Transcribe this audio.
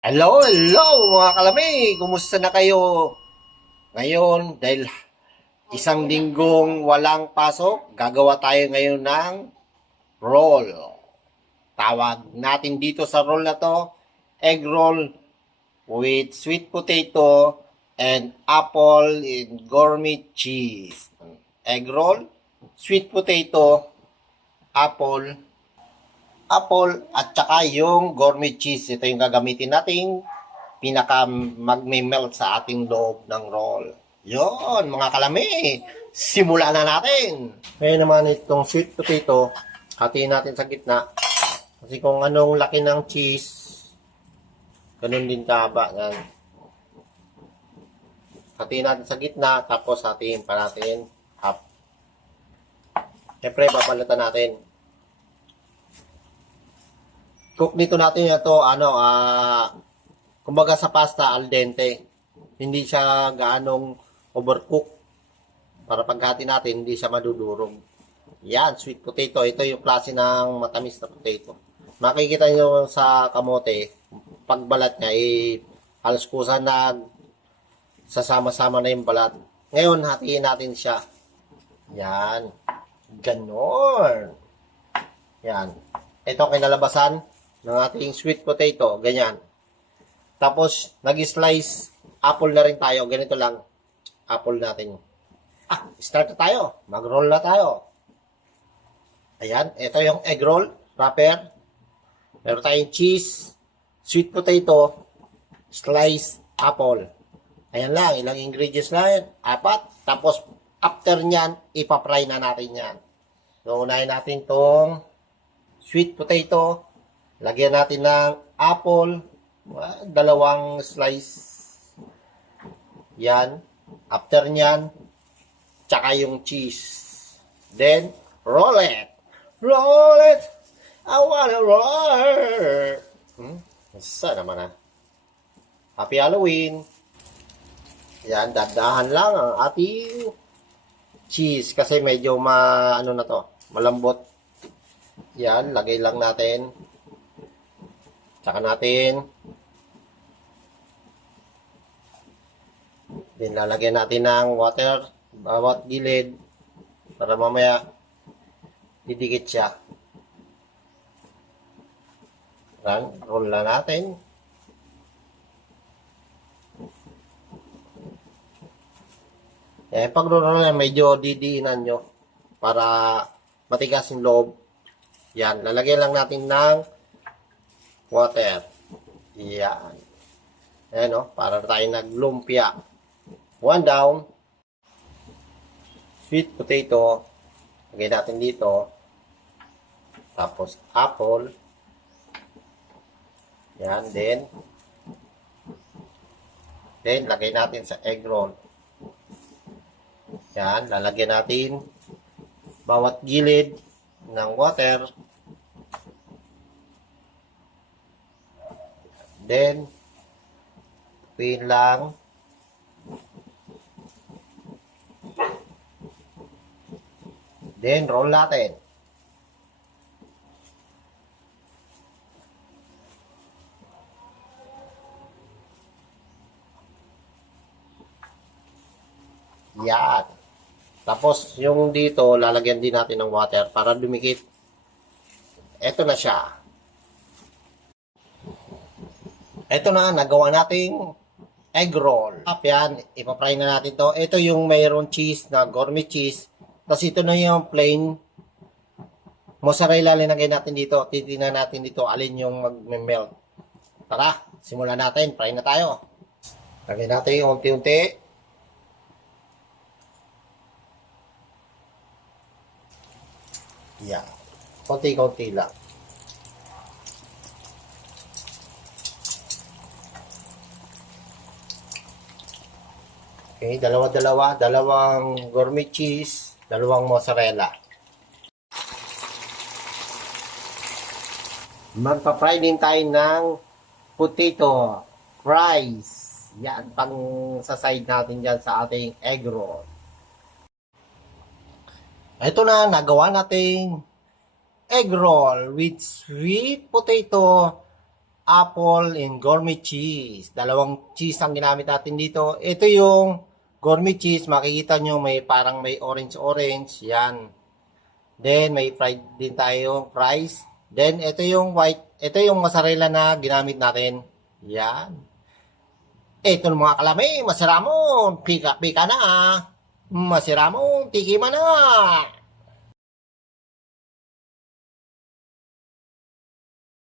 Hello, hello mga kalami! Kumusta na kayo? Ngayon, dahil isang linggong walang pasok, gagawa tayo ngayon ng roll. Tawag natin dito sa roll na to, egg roll with sweet potato and apple and gourmet cheese. Egg roll, sweet potato, apple at saka yung gourmet cheese. Ito yung gagamitin nating pinaka magme-melt sa ating loob ng roll. Yon, mga kalami. Simulan na natin. Ngayon naman itong sweet potato, hatiin natin sa gitna. Kasi kung anong laki ng cheese, ganun din kahaba. Yan. Hatiin natin sa gitna, tapos hatiin pa natin half. Siyempre, papalitan natin. Cook nito natin ito, kumbaga sa pasta, al dente. Hindi siya gaanong overcook. Para paghati natin, hindi siya madudurog. Yan, sweet potato. Ito yung klase ng matamis na potato. Makikita nyo sa kamote, pagbalat niya, halos kusa na sasama-sama na yung balat. Ngayon, hatiin natin siya. Yan. Ganon. Yan. Ito kinalabasan ng ating sweet potato. Ganyan. Tapos, nag-slice apple na rin tayo. Ganito lang. Apple natin. Start na tayo. Mag-roll na tayo. Ayan. Ito yung egg roll. Wrapper. Meron tayong cheese. Sweet potato. Slice apple. Ayan lang. Ilang ingredients lang yan. 4. Tapos, after nyan, ipapry na natin yan. So, unahin natin tong sweet potato. Lagyan natin ng apple. 2 slice. Yan. After nyan, tsaka yung cheese. Then, roll it. Roll it. I wanna roll. Isa naman Happy Halloween. Yan, dadahan lang ang ating cheese. Kasi medyo malambot. Yan, lagay lang natin. Tsaka natin. Then, lalagyan natin ng water bawat gilid para mamaya didikit siya. Roll na natin. Pag roll na medyo didiinan nyo para matigas yung loob. Yan, lalagyan lang natin ng water. Yan. Ayan para tayo naglumpia. 1 down. Sweet potato. Lagay natin dito. Tapos apple. Yan, then lagay natin sa egg roll. Yan, lalagyan natin bawat gilid ng water. Then, pin lang. Then, roll natin. Yan. Tapos, yung dito, lalagyan din natin ng water para dumikit. Ito na siya. Ito na, nagawa nating egg roll. Yan, ipapry na natin to. Ito yung mayroon cheese na gourmet cheese. Tapos ito na yung plain mozzarella, linagay natin dito. Titingnan natin dito alin yung mag-melt. Tara, simulan natin. Fry na tayo. Lagay natin yung unti-unti. Yan. Konti-konti lang. Okay, dalawang gourmet cheese, dalawang mozzarella. Magpa-fry din tayo ng potato fries. Yan, pang sa side natin dyan sa ating egg roll. Ito na, nagawa nating egg roll with sweet potato apple and gourmet cheese. Dalawang cheese ang ginamit natin dito. Ito yung gourmet cheese. Makikita nyo may parang may orange-orange. Yan. Then, may fried din tayo fries. Then, ito yung white. Ito yung mozzarella na ginamit natin. Yan. Ito mga kalami. Masira mo. Pika-pika na. Masira mo. Tikiman na.